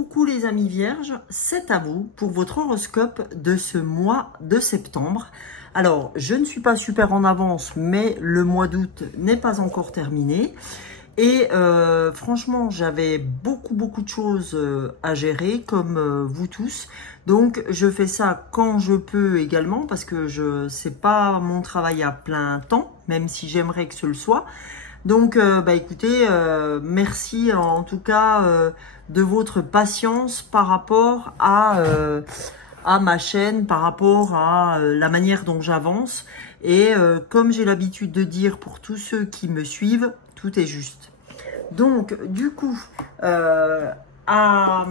coucou les amis vierges, c'est à vous pour votre horoscope de ce mois de septembre. Alors, je ne suis pas super en avance, mais le mois d'août n'est pas encore terminé. Et franchement, j'avais beaucoup de choses à gérer, comme vous tous. Donc, je fais ça quand je peux également, parce que c'est pas mon travail à plein temps, même si j'aimerais que ce le soit. Donc, écoutez, merci en tout cas de votre patience par rapport à ma chaîne, par rapport à la manière dont j'avance. Et comme j'ai l'habitude de dire pour tous ceux qui me suivent, tout est juste. Donc, du coup, à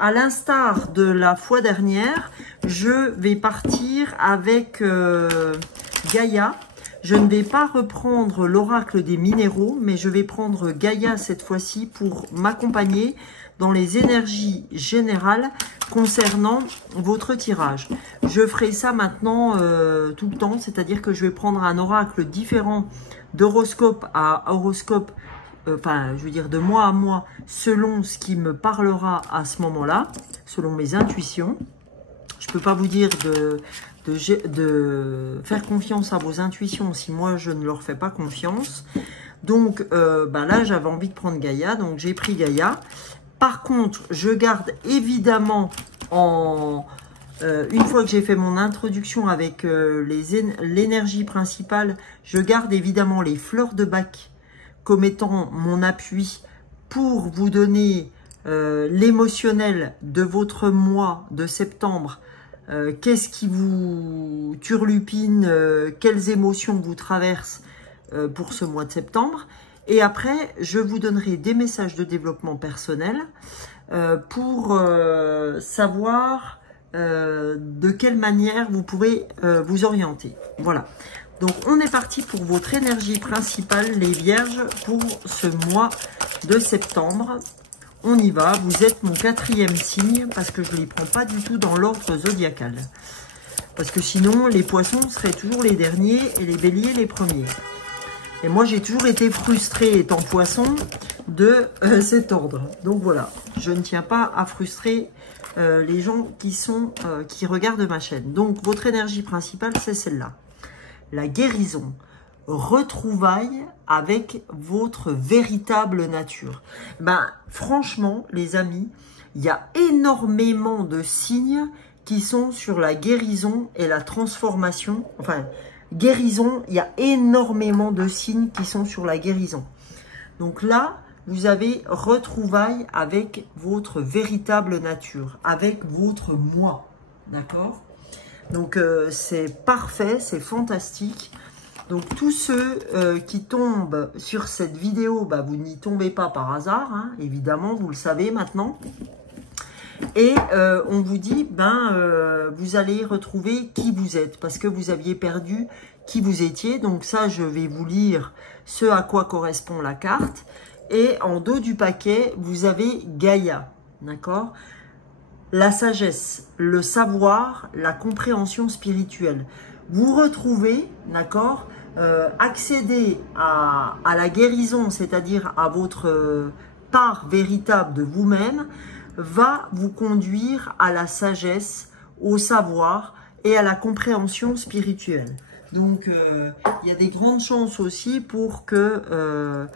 l'instar de la fois dernière, je vais partir avec Gaïa. Je ne vais pas reprendre l'oracle des minéraux, mais je vais prendre Gaïa cette fois-ci pour m'accompagner dans les énergies générales concernant votre tirage. Je ferai ça maintenant tout le temps, c'est-à-dire que je vais prendre un oracle différent d'horoscope à horoscope, je veux dire de mois à mois, selon ce qui me parlera à ce moment-là, selon mes intuitions. Je ne peux pas vous dire de faire confiance à vos intuitions si moi je ne leur fais pas confiance. Donc là j'avais envie de prendre Gaïa, donc j'ai pris Gaïa. Par contre, je garde évidemment une fois que j'ai fait mon introduction avec l'énergie principale, je garde évidemment les fleurs de bac comme étant mon appui pour vous donner l'émotionnel de votre mois de septembre. Qu'est-ce qui vous turlupine, quelles émotions vous traversent pour ce mois de septembre. Et après, je vous donnerai des messages de développement personnel pour savoir de quelle manière vous pouvez vous orienter. Voilà. Donc, on est parti pour votre énergie principale, les vierges, pour ce mois de septembre. On y va, vous êtes mon 4e signe parce que je ne les prends pas du tout dans l'ordre zodiacal. Parce que sinon, les poissons seraient toujours les derniers et les béliers les premiers. Et moi, j'ai toujours été frustrée étant poisson de cet ordre. Donc voilà, je ne tiens pas à frustrer les gens qui regardent ma chaîne. Donc, votre énergie principale, c'est celle-là. La guérison. Retrouvailles avec votre véritable nature. Franchement, les amis, il y a énormément de signes qui sont sur la guérison et la transformation. Enfin, guérison, il y a énormément de signes qui sont sur la guérison. Donc là, vous avez retrouvailles avec votre véritable nature, avec votre moi. D'accord? Donc, c'est parfait, c'est fantastique. Donc, tous ceux qui tombent sur cette vidéo, vous n'y tombez pas par hasard, hein, évidemment, vous le savez maintenant. Et on vous dit, vous allez retrouver qui vous êtes, parce que vous aviez perdu qui vous étiez. Donc ça, je vais vous lire ce à quoi correspond la carte. Et en dos du paquet, vous avez Gaïa, d'accord? La sagesse, le savoir, la compréhension spirituelle. Vous retrouvez, d'accord, accéder à la guérison, c'est-à-dire à votre part véritable de vous-même, va vous conduire à la sagesse, au savoir et à la compréhension spirituelle. Donc, il y a des grandes chances aussi pour que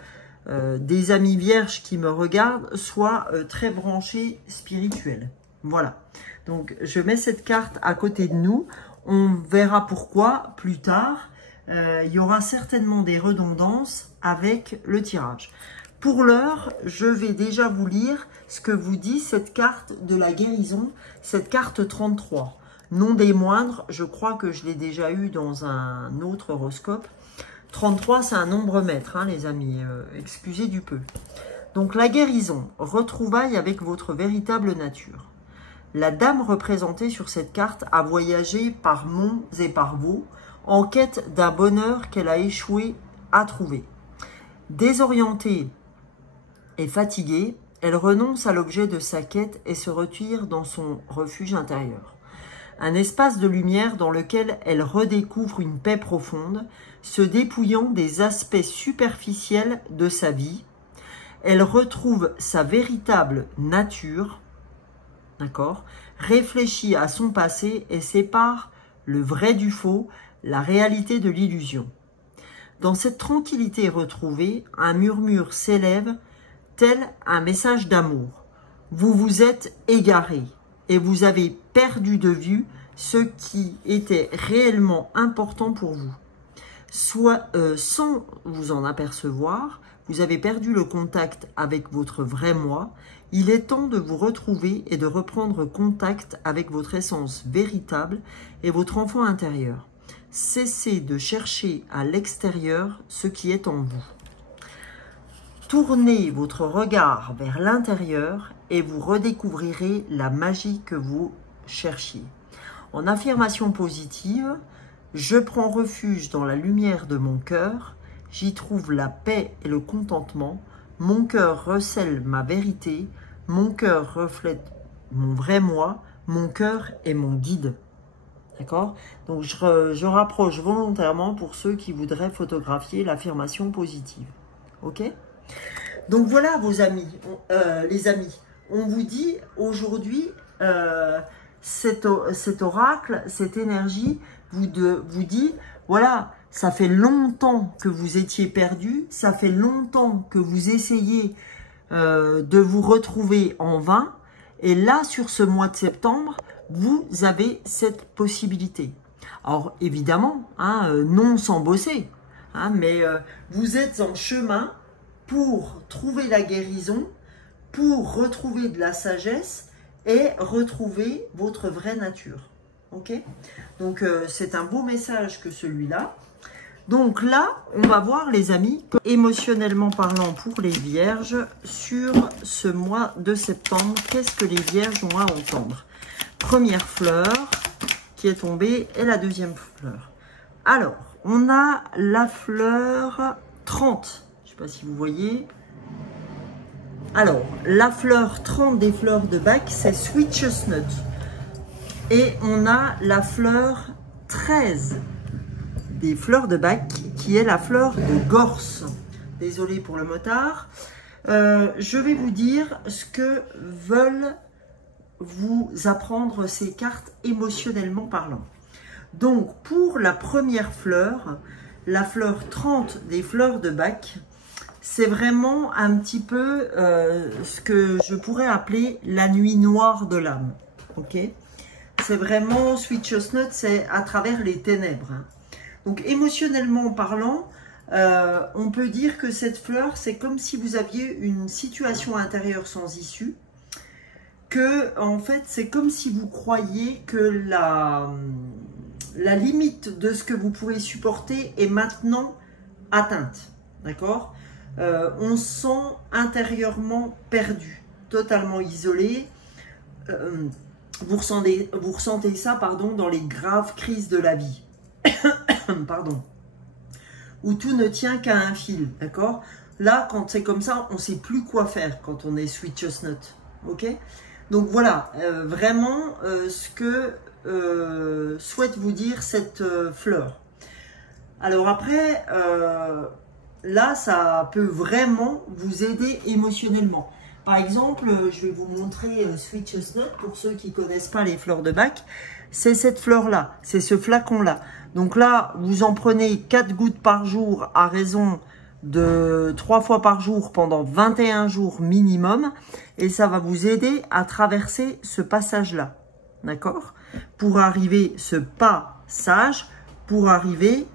des amis vierges qui me regardent soient très branchés spirituels. Voilà. Donc, je mets cette carte à côté de nous. On verra pourquoi plus tard. Il y aura certainement des redondances avec le tirage. Pour l'heure, je vais déjà vous lire ce que vous dit cette carte de la guérison, cette carte 33. Non des moindres, je crois que je l'ai déjà eu dans un autre horoscope. 33, c'est un nombre maître, hein, les amis, excusez du peu. Donc la guérison, retrouvailles avec votre véritable nature. La dame représentée sur cette carte a voyagé par monts et par vaux, en quête d'un bonheur qu'elle a échoué à trouver. Désorientée et fatiguée, elle renonce à l'objet de sa quête et se retire dans son refuge intérieur. Un espace de lumière dans lequel elle redécouvre une paix profonde, se dépouillant des aspects superficiels de sa vie. Elle retrouve sa véritable nature d'accord? Réfléchit à son passé et sépare le vrai du faux, la réalité de l'illusion. Dans cette tranquillité retrouvée, un murmure s'élève tel un message d'amour. Vous vous êtes égaré et vous avez perdu de vue ce qui était réellement important pour vous. Soit, sans vous en apercevoir, vous avez perdu le contact avec votre vrai moi. Il est temps de vous retrouver et de reprendre contact avec votre essence véritable et votre enfant intérieur. Cessez de chercher à l'extérieur ce qui est en vous. Tournez votre regard vers l'intérieur et vous redécouvrirez la magie que vous cherchiez. En affirmation positive, je prends refuge dans la lumière de mon cœur, j'y trouve la paix et le contentement, mon cœur recèle ma vérité, mon cœur reflète mon vrai moi, mon cœur est mon guide. D'accord? Donc je rapproche volontairement pour ceux qui voudraient photographier l'affirmation positive. Ok? Donc voilà vos amis, les amis. On vous dit aujourd'hui, cet oracle, cette énergie vous dit, voilà, ça fait longtemps que vous étiez perdu, ça fait longtemps que vous essayez de vous retrouver en vain. Et là, sur ce mois de septembre, vous avez cette possibilité. Alors, évidemment, hein, non sans bosser, hein, mais vous êtes en chemin pour trouver la guérison, pour retrouver de la sagesse et retrouver votre vraie nature. Ok? Donc, c'est un beau message que celui-là. Donc là, on va voir les amis, émotionnellement parlant pour les vierges, sur ce mois de septembre, qu'est-ce que les vierges ont à entendre? Première fleur qui est tombée et la deuxième fleur. Alors, on a la fleur 30. Je ne sais pas si vous voyez. Alors, la fleur 30 des fleurs de Bach, c'est Sweet Chestnut. Et on a la fleur 13 des fleurs de Bach, qui est la fleur de Gorse. Désolée pour le motard. Je vais vous dire ce que veulent vous apprendre ces cartes émotionnellement parlant. Donc, pour la première fleur, la fleur 30 des fleurs de Bach, c'est vraiment un petit peu ce que je pourrais appeler la nuit noire de l'âme. Ok? C'est vraiment, Sweet Chestnut, c'est à travers les ténèbres. Hein. Donc, émotionnellement parlant, on peut dire que cette fleur, c'est comme si vous aviez une situation intérieure sans issue, que, en fait, c'est comme si vous croyiez que la limite de ce que vous pouvez supporter est maintenant atteinte. D'accord? On se sent intérieurement perdu, totalement isolé. Vous ressentez ça, pardon, dans les graves crises de la vie. Pardon. Où tout ne tient qu'à un fil, d'accord? Là, quand c'est comme ça, on ne sait plus quoi faire quand on est Sweet Chestnut, ok? Donc voilà, vraiment ce que souhaite vous dire cette fleur. Alors après, là, ça peut vraiment vous aider émotionnellement. Par exemple, je vais vous montrer Sweet Chestnut, pour ceux qui ne connaissent pas les fleurs de Bach. C'est cette fleur-là, c'est ce flacon-là. Donc là, vous en prenez 4 gouttes par jour à raison de 3 fois par jour pendant 21 jours minimum. Et ça va vous aider à traverser ce passage-là. D'accord? Pour arriver, ce passage, pour arriver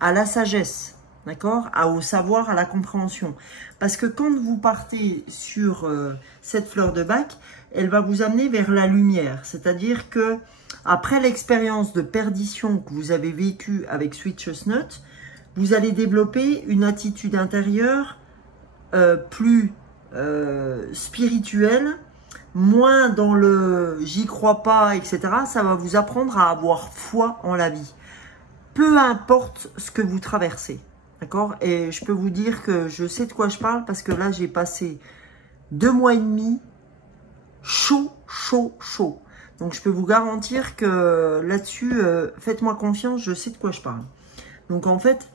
à la sagesse. D'accord? Au savoir, à la compréhension. Parce que quand vous partez sur cette fleur de Bach, elle va vous amener vers la lumière. C'est-à-dire que après l'expérience de perdition que vous avez vécue avec Sweet Chestnut, vous allez développer une attitude intérieure plus spirituelle, moins dans le « j'y crois pas », etc. Ça va vous apprendre à avoir foi en la vie. Peu importe ce que vous traversez. D'accord? Et je peux vous dire que je sais de quoi je parle parce que là, j'ai passé 2 mois et demi chaud. Donc, je peux vous garantir que là-dessus, faites-moi confiance, je sais de quoi je parle. Donc, en fait,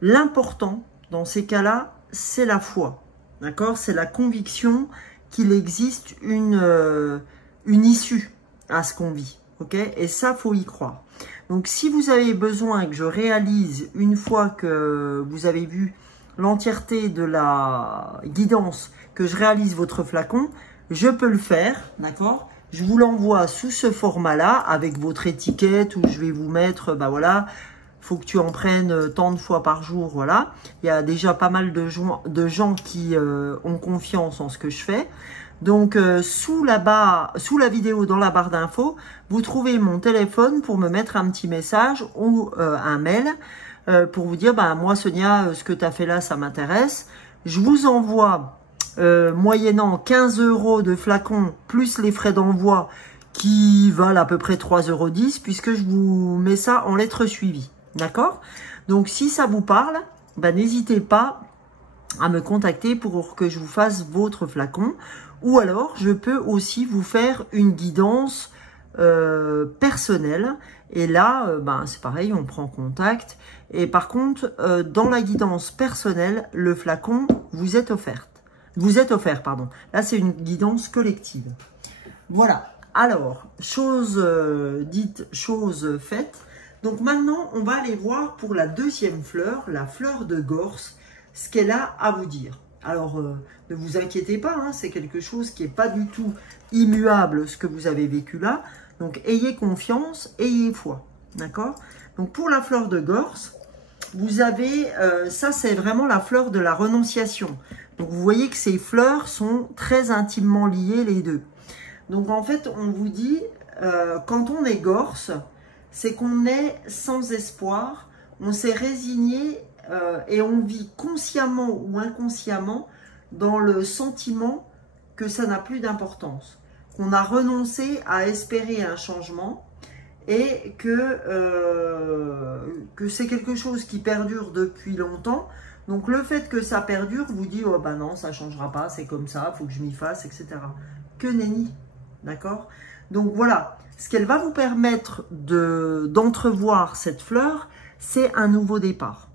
l'important dans ces cas-là, c'est la foi. D'accord? C'est la conviction qu'il existe une une issue à ce qu'on vit. Ok, et ça, faut y croire. Donc, si vous avez besoin que je réalise, une fois que vous avez vu l'entièreté de la guidance, que je réalise votre flacon, je peux le faire, d'accord? Je vous l'envoie sous ce format-là, avec votre étiquette, où je vais vous mettre, bah voilà, faut que tu en prennes tant de fois par jour, voilà. Il y a déjà pas mal de gens qui ont confiance en ce que je fais. Donc, sous la vidéo, dans la barre d'infos, vous trouvez mon téléphone pour me mettre un petit message ou un mail pour vous dire, bah, moi Sonia, ce que tu as fait là, ça m'intéresse. Je vous envoie, moyennant 15 € de flacon, plus les frais d'envoi, qui valent à peu près 3,10 €, puisque je vous mets ça en lettres suivies. D'accord? Donc, si ça vous parle, bah, n'hésitez pas à me contacter pour que je vous fasse votre flacon. Ou alors, je peux aussi vous faire une guidance personnelle. Et là, ben, c'est pareil, on prend contact. Et par contre, dans la guidance personnelle, le flacon vous est offert. Pardon. Là, c'est une guidance collective. Voilà. Alors, chose dite, chose faite. Donc maintenant, on va aller voir pour la deuxième fleur, la fleur de Gorse, ce qu'elle a à vous dire. Alors, ne vous inquiétez pas, hein, c'est quelque chose qui n'est pas du tout immuable, ce que vous avez vécu là. Donc, ayez confiance, ayez foi. D'accord? Donc, pour la fleur de Gorse, vous avez, ça c'est vraiment la fleur de la renonciation. Donc, vous voyez que ces fleurs sont très intimement liées les deux. Donc, en fait, on vous dit, quand on est Gorse, c'est qu'on est sans espoir, on s'est résigné et on vit consciemment ou inconsciemment dans le sentiment que ça n'a plus d'importance, qu'on a renoncé à espérer un changement et que c'est quelque chose qui perdure depuis longtemps. Donc le fait que ça perdure vous dit oh ben non, ça ne changera pas, c'est comme ça, il faut que je m'y fasse, etc. Que nenni, d'accord? Donc voilà, ce qu'elle va vous permettre d'entrevoir cette fleur, c'est un nouveau départ.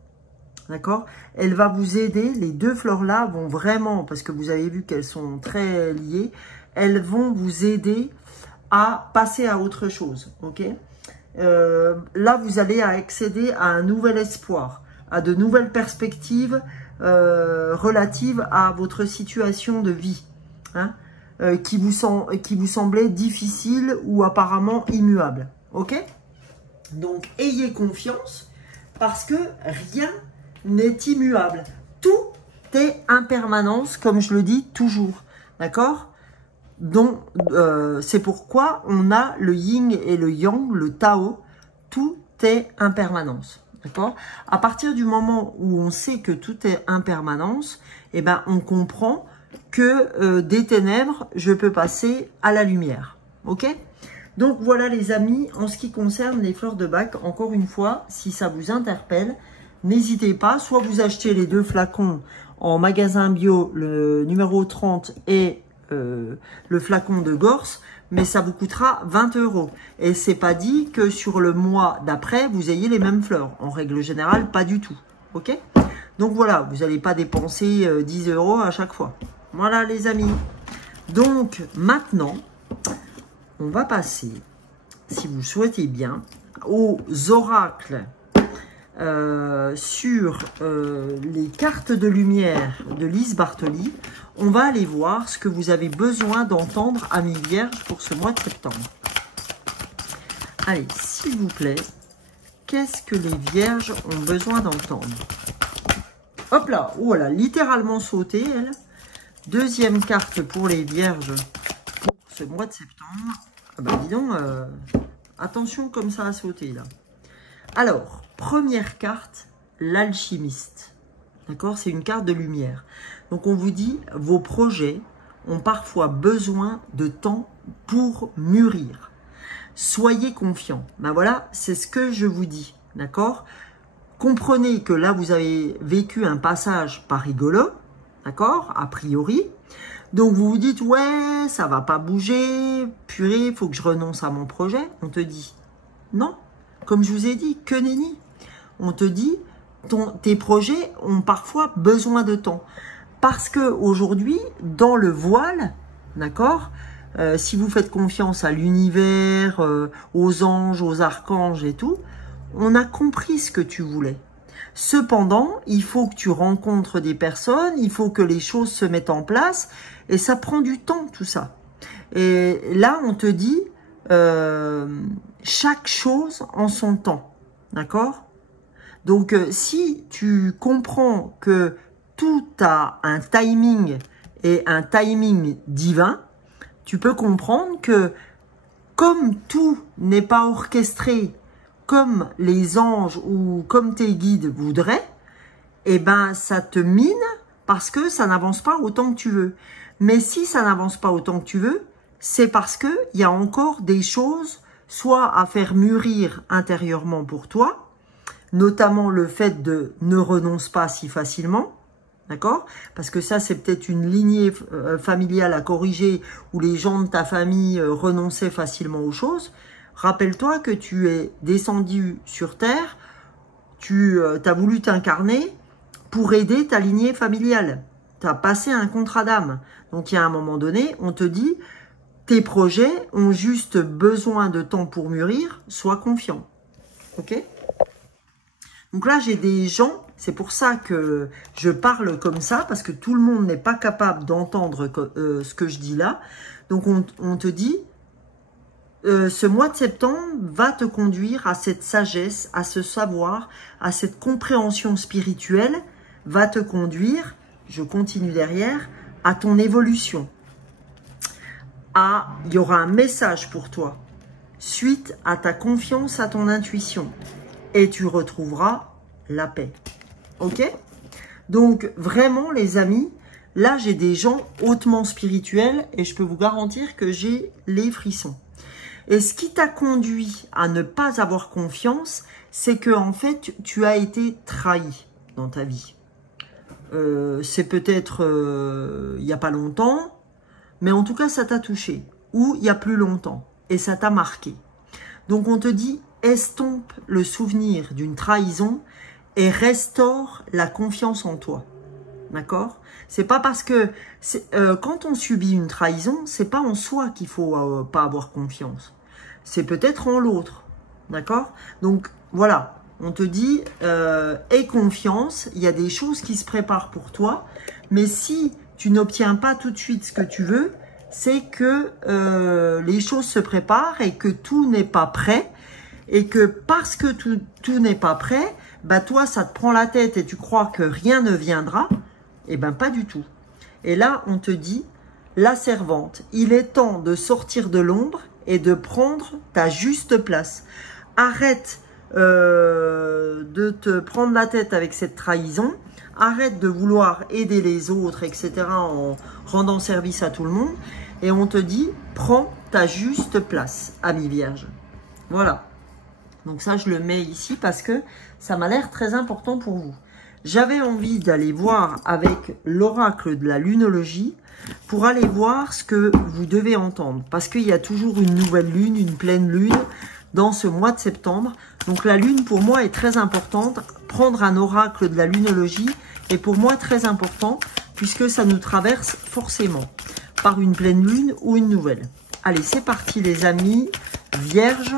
D'accord? Elle va vous aider, les deux fleurs-là vont vraiment, parce que vous avez vu qu'elles sont très liées, elles vont vous aider à passer à autre chose. Ok? Là, vous allez accéder à un nouvel espoir, à de nouvelles perspectives relatives à votre situation de vie. Hein? Qui vous semblait difficile ou apparemment immuable. Ok? Donc, ayez confiance parce que rien n'est immuable. Tout est impermanence, comme je le dis toujours. D'accord? Donc, c'est pourquoi on a le yin et le yang, le Tao. Tout est impermanence. D'accord? À partir du moment où on sait que tout est impermanence, eh ben, on comprend que des ténèbres, je peux passer à la lumière. Ok? Donc voilà les amis, en ce qui concerne les fleurs de bac, encore une fois, si ça vous interpelle, n'hésitez pas, soit vous achetez les deux flacons en magasin bio, le numéro 30 et le flacon de Gorse, mais ça vous coûtera 20 €. Et c'est pas dit que sur le mois d'après, vous ayez les mêmes fleurs. En règle générale, pas du tout. Ok? Donc voilà, vous n'allez pas dépenser 10 € à chaque fois. Voilà les amis. Donc maintenant, on va passer, si vous souhaitez bien, aux oracles sur les cartes de lumière de Lise Bartoli. On va aller voir ce que vous avez besoin d'entendre, amis vierges, pour ce mois de septembre. Allez, s'il vous plaît, qu'est-ce que les vierges ont besoin d'entendre? Hop là, oh là, littéralement sauté, elle. Deuxième carte pour les vierges pour ce mois de septembre. Ah bah dis donc, attention comme ça a sauté là. Alors, première carte, l'alchimiste. D'accord? C'est une carte de lumière. Donc on vous dit, vos projets ont parfois besoin de temps pour mûrir. Soyez confiants. Ben voilà, c'est ce que je vous dis. D'accord? Comprenez que là, vous avez vécu un passage pas rigolo. D'accord? A priori. Donc, vous vous dites, ouais, ça va pas bouger. Purée, il faut que je renonce à mon projet. On te dit, non. Comme je vous ai dit, que nenni. On te dit, tes projets ont parfois besoin de temps. Parce que aujourd'hui, dans le voile, d'accord, si vous faites confiance à l'univers, aux anges, aux archanges et tout, on a compris ce que tu voulais. Cependant, il faut que tu rencontres des personnes, il faut que les choses se mettent en place, et ça prend du temps tout ça. Et là, on te dit chaque chose en son temps, d'accord? Donc, si tu comprends que tout a un timing et un timing divin, tu peux comprendre que comme tout n'est pas orchestré comme les anges ou comme tes guides voudraient, eh ben ça te mine parce que ça n'avance pas autant que tu veux. Mais si ça n'avance pas autant que tu veux, c'est parce que il y a encore des choses soit à faire mûrir intérieurement pour toi, notamment le fait de ne renonce pas si facilement, d'accord? Parce que ça, c'est peut-être une lignée familiale à corriger où les gens de ta famille renonçaient facilement aux choses. Rappelle-toi que tu es descendu sur Terre, tu as voulu t'incarner pour aider ta lignée familiale. Tu as passé un contrat d'âme. Donc, il y a un moment donné, on te dit, tes projets ont juste besoin de temps pour mûrir, sois confiant. Ok? Donc là, j'ai des gens, c'est pour ça que je parle comme ça, parce que tout le monde n'est pas capable d'entendre ce que je dis là. Donc, on te dit, ce mois de septembre va te conduire à cette sagesse, à ce savoir, à cette compréhension spirituelle, va te conduire, je continue derrière, à ton évolution. Il y aura un message pour toi, suite à ta confiance, à ton intuition, et tu retrouveras la paix. Ok? Donc, vraiment, les amis, là, j'ai des gens hautement spirituels, et je peux vous garantir que j'ai les frissons. Et ce qui t'a conduit à ne pas avoir confiance, c'est que en fait, tu as été trahi dans ta vie. C'est peut-être il n'y a pas longtemps, mais en tout cas, ça t'a touché. Ou il y a plus longtemps, et ça t'a marqué. Donc, on te dit, estompe le souvenir d'une trahison et restaure la confiance en toi. D'accord? C'est pas parce que quand on subit une trahison, c'est pas en soi qu'il faut pas avoir confiance. C'est peut-être en l'autre. D'accord? Donc, voilà. On te dit, aie confiance, il y a des choses qui se préparent pour toi, mais si tu n'obtiens pas tout de suite ce que tu veux, c'est que les choses se préparent et que tout n'est pas prêt, et que parce que tout n'est pas prêt, bah toi, ça te prend la tête et tu crois que rien ne viendra, eh ben pas du tout. Et là, on te dit, la servante, il est temps de sortir de l'ombre et de prendre ta juste place. Arrête de te prendre la tête avec cette trahison, arrête de vouloir aider les autres, etc. en rendant service à tout le monde, et on te dit, prends ta juste place, ami vierge. Voilà. Donc ça, je le mets ici parce que ça m'a l'air très important pour vous. J'avais envie d'aller voir avec l'oracle de la lunologie pour aller voir ce que vous devez entendre. Parce qu'il y a toujours une nouvelle lune, une pleine lune dans ce mois de septembre. Donc la lune pour moi est très importante. Prendre un oracle de la lunologie est pour moi très important puisque ça nous traverse forcément par une pleine lune ou une nouvelle. Allez, c'est parti les amis vierges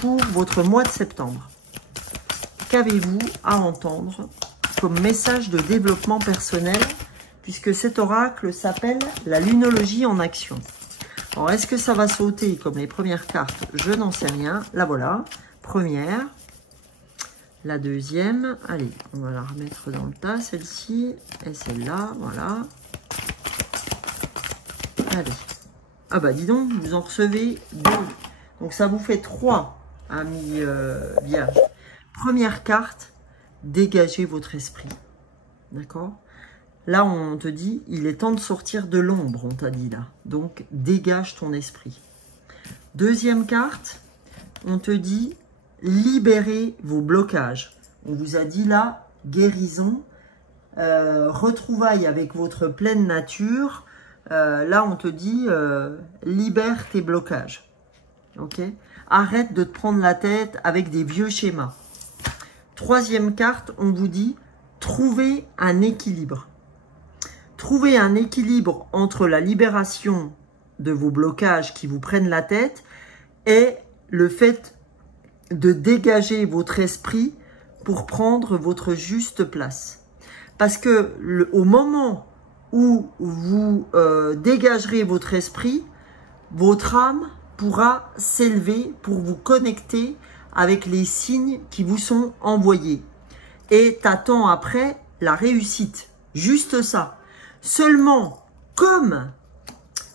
pour votre mois de septembre. Qu'avez-vous à entendre comme message de développement personnel, puisque cet oracle s'appelle la lunologie en action. Alors, est-ce que ça va sauter comme les premières cartes? Je n'en sais rien. La voilà, première. La deuxième, allez, on va la remettre dans le tas, celle-ci, et celle-là, voilà. Allez. Ah bah dis donc, vous en recevez 2. Donc ça vous fait 3, amis vierges. Première carte, dégagez votre esprit. D'accord? Là, on te dit, il est temps de sortir de l'ombre, on t'a dit là. Donc, dégage ton esprit. Deuxième carte, on te dit, libérez vos blocages. On vous a dit là, guérison, retrouvailles avec votre pleine nature. Là, on te dit, libère tes blocages. Ok? Arrête de te prendre la tête avec des vieux schémas. Troisième carte, on vous dit, trouvez un équilibre. Trouver un équilibre entre la libération de vos blocages qui vous prennent la tête est le fait de dégager votre esprit pour prendre votre juste place. Parce que au moment où vous dégagerez votre esprit, votre âme pourra s'élever pour vous connecter avec les signes qui vous sont envoyés. Et t'attends après la réussite. Juste ça. Seulement, comme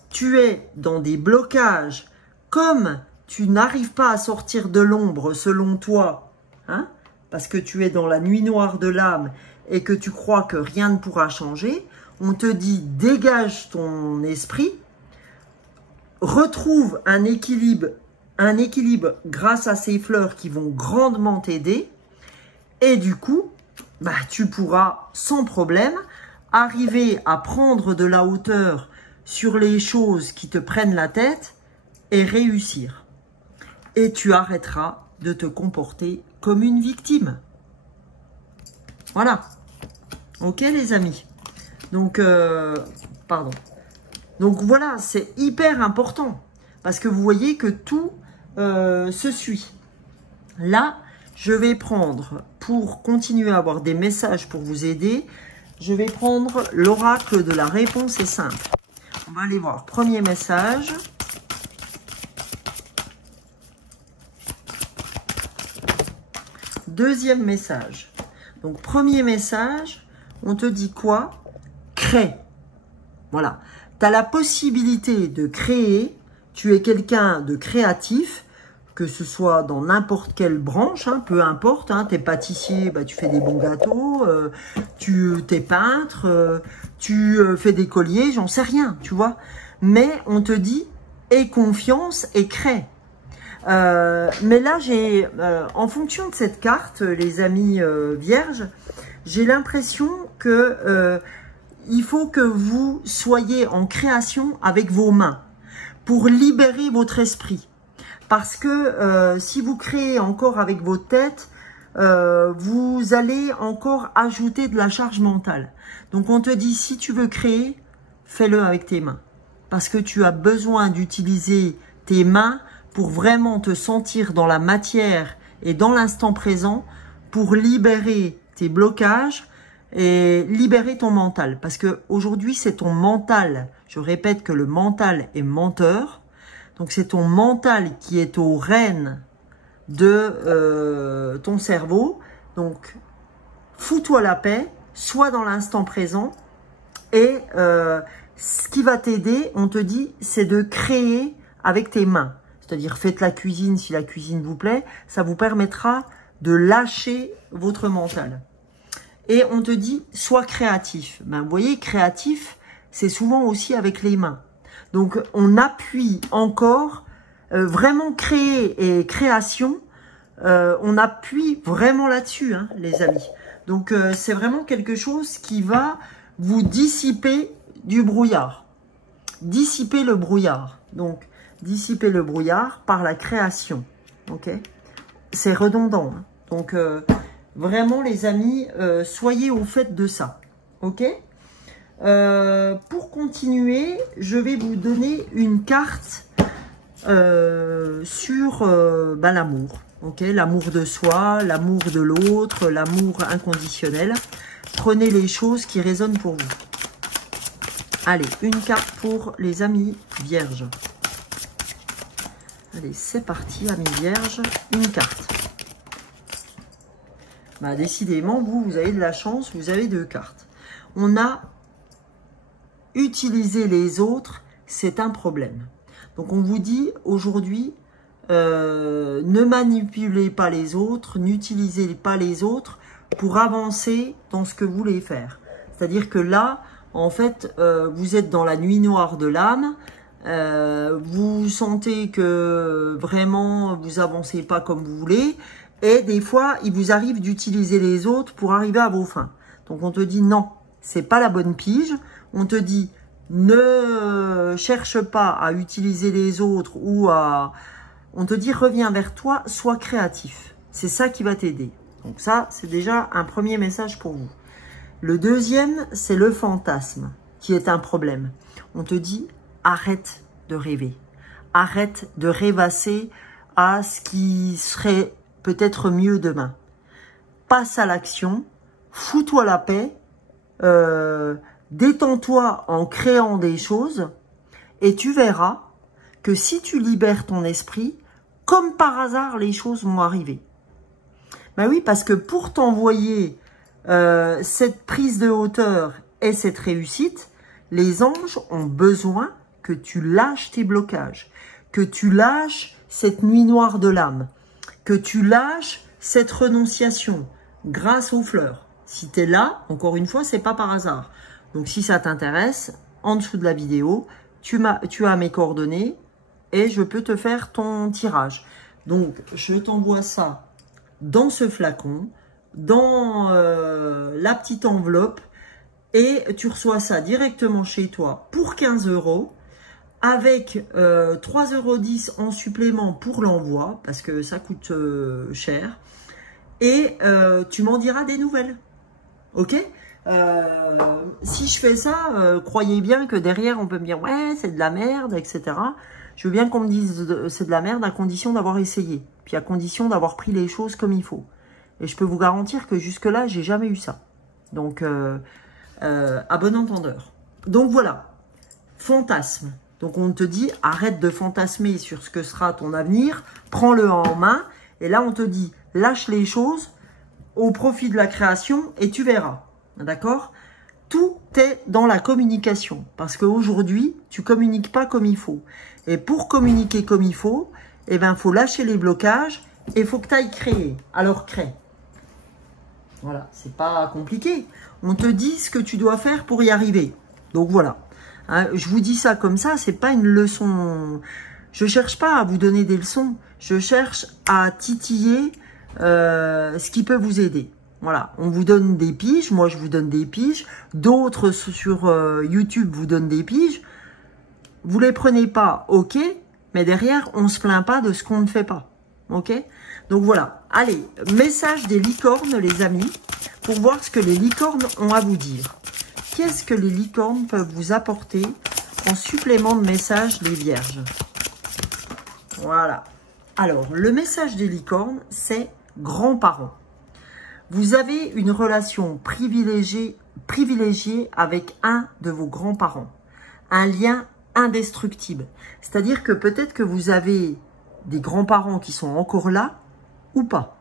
tu es dans des blocages, comme tu n'arrives pas à sortir de l'ombre selon toi, hein, parce que tu es dans la nuit noire de l'âme et que tu crois que rien ne pourra changer, on te dit dégage ton esprit, retrouve un équilibre grâce à ces fleurs qui vont grandement t'aider et du coup, bah, tu pourras sans problème arriver à prendre de la hauteur sur les choses qui te prennent la tête et réussir. Et tu arrêteras de te comporter comme une victime. Voilà. Ok les amis. Donc, pardon. Donc voilà, c'est hyper important. Parce que vous voyez que tout se suit. Là, je vais prendre, pour continuer à avoir des messages pour vous aider, je vais prendre l'oracle de la réponse est simple. On va aller voir. Premier message. Deuxième message. Donc, premier message, on te dit quoi? Crée. Voilà. Tu as la possibilité de créer. Tu es quelqu'un de créatif, que ce soit dans n'importe quelle branche, hein, peu importe. Hein, tu es pâtissier, bah, tu fais des bons gâteaux. Tu es peintre, tu fais des colliers, j'en sais rien, tu vois. Mais on te dit, aie confiance et crée. Mais là, j'ai, en fonction de cette carte, les amis vierges, j'ai l'impression que il faut que vous soyez en création avec vos mains pour libérer votre esprit. Parce que si vous créez encore avec votre tête, vous allez encore ajouter de la charge mentale. Donc on te dit, si tu veux créer, fais-le avec tes mains. Parce que tu as besoin d'utiliser tes mains pour vraiment te sentir dans la matière et dans l'instant présent pour libérer tes blocages et libérer ton mental. Parce que aujourd'hui, c'est ton mental. Je répète que le mental est menteur. Donc, c'est ton mental qui est aux rênes de ton cerveau. Donc, fous-toi la paix, sois dans l'instant présent. Et ce qui va t'aider, on te dit, c'est de créer avec tes mains. C'est-à-dire, faites la cuisine si la cuisine vous plaît. Ça vous permettra de lâcher votre mental. Et on te dit, sois créatif. Ben, vous voyez, créatif, c'est souvent aussi avec les mains. Donc, on appuie encore, vraiment créer et création, on appuie vraiment là-dessus, hein, les amis. Donc, c'est vraiment quelque chose qui va vous dissiper du brouillard. Dissiper le brouillard. Donc, dissiper le brouillard par la création. Ok? C'est redondant. Hein. Donc, vraiment, les amis, soyez au fait de ça. Ok? Pour continuer, je vais vous donner une carte sur l'amour. Okay, l'amour de soi, l'amour de l'autre, l'amour inconditionnel. Prenez les choses qui résonnent pour vous. Allez, une carte pour les amis vierges. Allez, c'est parti, amis vierges. Une carte. Bah, décidément, vous avez de la chance, vous avez 2 cartes. On a utiliser les autres, c'est un problème. Donc, on vous dit aujourd'hui, ne manipulez pas les autres, n'utilisez pas les autres pour avancer dans ce que vous voulez faire. C'est-à-dire que là, en fait, vous êtes dans la nuit noire de l'âme, vous sentez que vraiment, vous avancez pas comme vous voulez, et des fois, il vous arrive d'utiliser les autres pour arriver à vos fins. Donc, on te dit non, c'est pas la bonne pige. On te dit, ne cherche pas à utiliser les autres ou à... On te dit, reviens vers toi, sois créatif. C'est ça qui va t'aider. Donc ça, c'est déjà un premier message pour vous. Le deuxième, c'est le fantasme, qui est un problème. On te dit, arrête de rêver. Arrête de rêvasser à ce qui serait peut-être mieux demain. Passe à l'action, fous-toi la paix, détends-toi en créant des choses et tu verras que si tu libères ton esprit, comme par hasard, les choses vont arriver. Ben oui, parce que pour t'envoyer cette prise de hauteur et cette réussite, les anges ont besoin que tu lâches tes blocages, que tu lâches cette nuit noire de l'âme, que tu lâches cette renonciation grâce aux fleurs. Si tu es là, encore une fois, c'est pas par hasard. Donc si ça t'intéresse, en dessous de la vidéo, tu as mes coordonnées et je peux te faire ton tirage. Donc je t'envoie ça dans ce flacon, dans la petite enveloppe et tu reçois ça directement chez toi pour 15 € avec 3,10 € en supplément pour l'envoi parce que ça coûte cher et tu m'en diras des nouvelles. Ok? Si je fais ça, croyez bien que derrière on peut me dire ouais c'est de la merde, etc. Je veux bien qu'on me dise c'est de la merde à condition d'avoir essayé, puis à condition d'avoir pris les choses comme il faut. Et je peux vous garantir que jusque là j'ai jamais eu ça. Donc à bon entendeur. Donc voilà, fantasme. Donc on te dit arrête de fantasmer sur ce que sera ton avenir, prends-le en main. Et là on te dit lâche les choses au profit de la création et tu verras. D'accord? Tout est dans la communication. Parce qu'aujourd'hui, tu communiques pas comme il faut. Et pour communiquer comme il faut, eh ben, faut lâcher les blocages et il faut que tu ailles créer. Alors crée. Voilà, c'est pas compliqué. On te dit ce que tu dois faire pour y arriver. Donc voilà. Hein, je vous dis ça comme ça, c'est pas une leçon. Je cherche pas à vous donner des leçons. Je cherche à titiller ce qui peut vous aider. Voilà, on vous donne des piges, moi je vous donne des piges, d'autres sur YouTube vous donnent des piges. Vous les prenez pas, ok, mais derrière on se plaint pas de ce qu'on ne fait pas, ok. Donc voilà, allez, message des licornes les amis, pour voir ce que les licornes ont à vous dire. Qu'est-ce que les licornes peuvent vous apporter en supplément de message les vierges? Voilà, alors le message des licornes c'est grands-parents. Vous avez une relation privilégiée avec un de vos grands-parents. Un lien indestructible. C'est-à-dire que peut-être que vous avez des grands-parents qui sont encore là ou pas.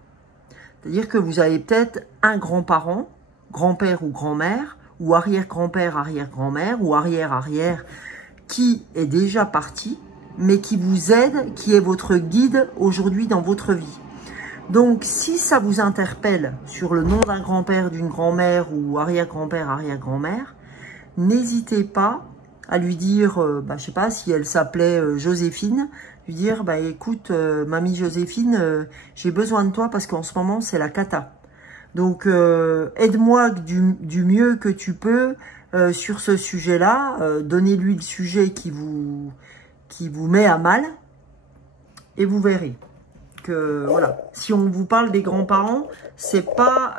C'est-à-dire que vous avez peut-être un grand-parent, grand-père ou grand-mère, ou arrière-grand-père, arrière-grand-mère, ou arrière-arrière, qui est déjà parti, mais qui vous aide, qui est votre guide aujourd'hui dans votre vie. Donc, si ça vous interpelle sur le nom d'un grand-père, d'une grand-mère ou arrière-grand-père, arrière-grand-mère, n'hésitez pas à lui dire, je sais pas, si elle s'appelait Joséphine, lui dire, écoute, mamie Joséphine, j'ai besoin de toi parce qu'en ce moment, c'est la cata. Donc, aide-moi du mieux que tu peux sur ce sujet-là. Donnez-lui le sujet qui vous met à mal et vous verrez. Que voilà, si on vous parle des grands-parents, c'est pas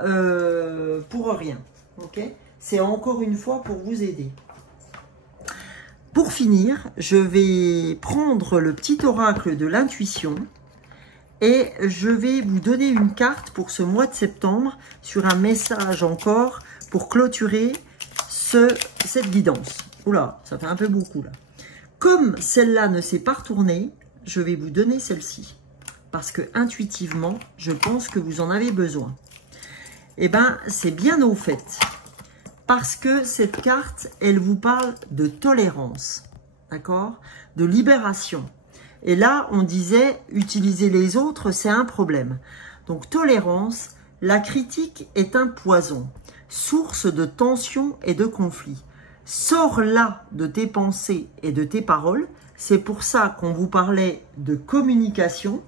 pour rien, ok? C'est encore une fois pour vous aider. Pour finir, je vais prendre le petit oracle de l'intuition et je vais vous donner une carte pour ce mois de septembre sur un message encore pour clôturer cette guidance. Oula, ça fait un peu beaucoup là. Comme celle-là ne s'est pas retournée, je vais vous donner celle-ci. Parce que intuitivement, je pense que vous en avez besoin. Eh bien, c'est bien au fait. Parce que cette carte, elle vous parle de tolérance, d'accord? De libération. Et là, on disait, utiliser les autres, c'est un problème. Donc, tolérance, la critique est un poison, source de tension et de conflit. Sors-la de tes pensées et de tes paroles. C'est pour ça qu'on vous parlait de communication.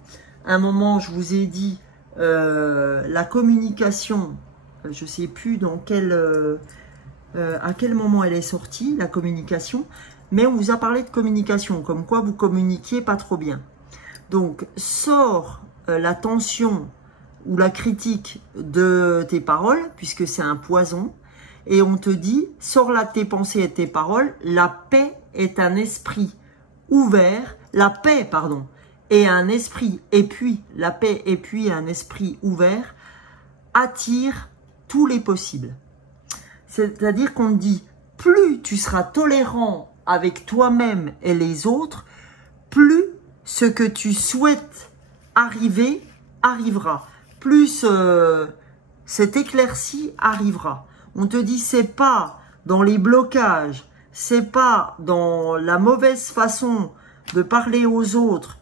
À un moment, je vous ai dit la communication, je ne sais plus dans à quel moment elle est sortie, la communication, mais on vous a parlé de communication, comme quoi vous communiquiez pas trop bien. Donc, sors la tension ou la critique de tes paroles, puisque c'est un poison, et on te dit, sors-la de tes pensées et de tes paroles, la paix est un esprit ouvert, la paix, pardon, et un esprit, et puis, la paix et puis un esprit ouvert, attire tous les possibles. C'est-à-dire qu'on dit, plus tu seras tolérant avec toi-même et les autres, plus ce que tu souhaites arriver, arrivera. Plus cette éclaircie arrivera. On te dit, c'est pas dans les blocages, c'est pas dans la mauvaise façon de parler aux autres,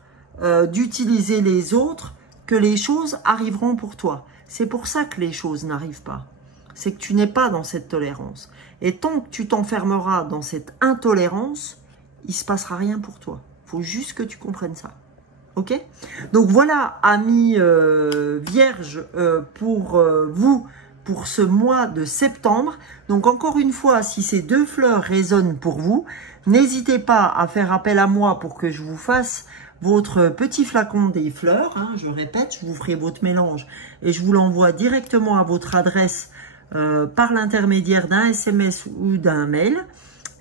d'utiliser les autres, que les choses arriveront pour toi. C'est pour ça que les choses n'arrivent pas. C'est que tu n'es pas dans cette tolérance. Et tant que tu t'enfermeras dans cette intolérance, il ne se passera rien pour toi. Il faut juste que tu comprennes ça. Ok? Donc voilà, amis vierges, pour vous, pour ce mois de septembre. Donc encore une fois, si ces deux fleurs résonnent pour vous, n'hésitez pas à faire appel à moi pour que je vous fasse votre petit flacon des fleurs. Hein, je répète, je vous ferai votre mélange et je vous l'envoie directement à votre adresse par l'intermédiaire d'un SMS ou d'un mail.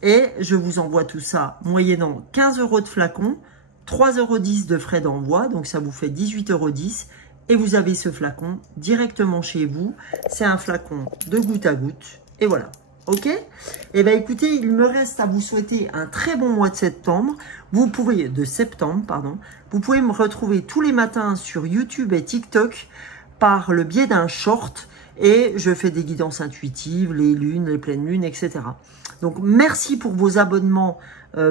Et je vous envoie tout ça moyennant 15 € de flacon, 3,10 € de frais d'envoi, donc ça vous fait 18,10 € et vous avez ce flacon directement chez vous. C'est un flacon de goutte à goutte et voilà. Ok? Et bien écoutez, il me reste à vous souhaiter un très bon mois de septembre. Vous pouvez, de septembre, pardon. Vous pouvez me retrouver tous les matins sur YouTube et TikTok par le biais d'un short. Et je fais des guidances intuitives, les lunes, les pleines lunes, etc. Donc merci pour vos abonnements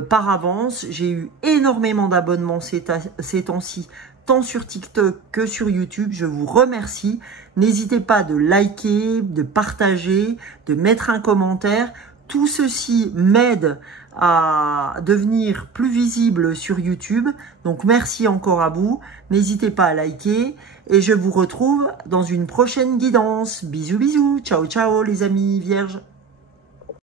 par avance. J'ai eu énormément d'abonnements ces temps-ci, tant sur TikTok que sur YouTube. Je vous remercie. N'hésitez pas de liker, de partager, de mettre un commentaire. Tout ceci m'aide à devenir plus visible sur YouTube. Donc merci encore à vous. N'hésitez pas à liker. Et je vous retrouve dans une prochaine guidance. Bisous, bisous. Ciao, ciao les amis vierges.